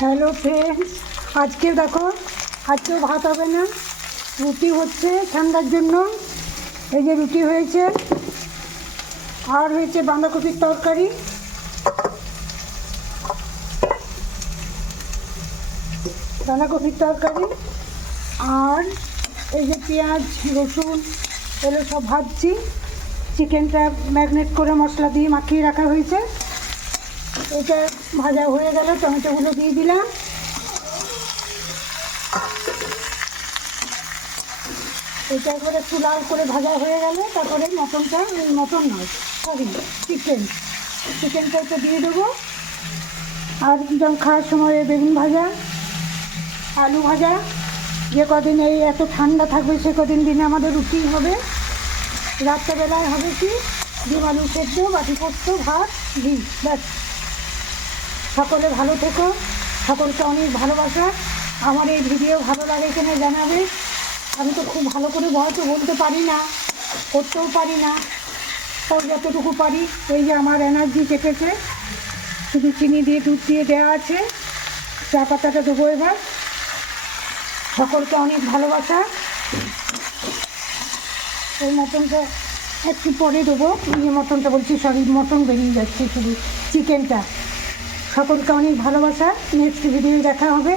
Hello friends, আজকে দেখো আজকেও ভাত হবে না, রুটি হচ্ছে ঠান্ডার জন্য। এই যে রুটি হয়েছে, আর হয়েছে বাঁধাকপির তরকারি। আর এই যে পেঁয়াজ রসুন এগুলো সব ভাজছি। চিকেনটা ম্যারিনেট করে মশলা দিয়ে মাখিয়ে রাখা হয়েছে। এটা ভাজা হয়ে গেল, টমেটোগুলো দিয়ে দিলাম। এটা করে একটু লাল করে ভাজা হয়ে গেলে তারপরে মটন নয় সরি চিকেনটা একটু দিয়ে দেবো। আর যেমন খাওয়ার সময় বেগুন ভাজা, আলু ভাজা। যে কদিন এই এত ঠান্ডা থাকবে সে কদিন দিনে আমাদের রুটি হবে। রাত্রেবেলায় হবে কি ডিম আলু সেদ্ধ, বাটি পোস্ত, ভাত, ঘি, ব্যাস। সকলে ভালো থেকো, সকলকে অনেক ভালোবাসা। আমার এই ভিডিও ভালো লাগে কিনা জানাবে। আমি তো খুব ভালো করে হয়তো বলতে পারি না, করতেও পারি না, তাও যতটুকু পারি। এই যে আমার এনার্জি চেপেছে, শুধু চিনি দিয়ে দুধ দিয়ে দেওয়া আছে। চা পাতাটা দেবো এবার। সকলকে অনেক ভালোবাসা। এই মটনটা একটু পরে দেবো। এই মটনটা বলছি সরি, মটন বেরিয়ে যাচ্ছে, শুধু চিকেনটা। সকলকে অনেক ভালোবাসা। নেক্সট ভিডিও দেখা হবে।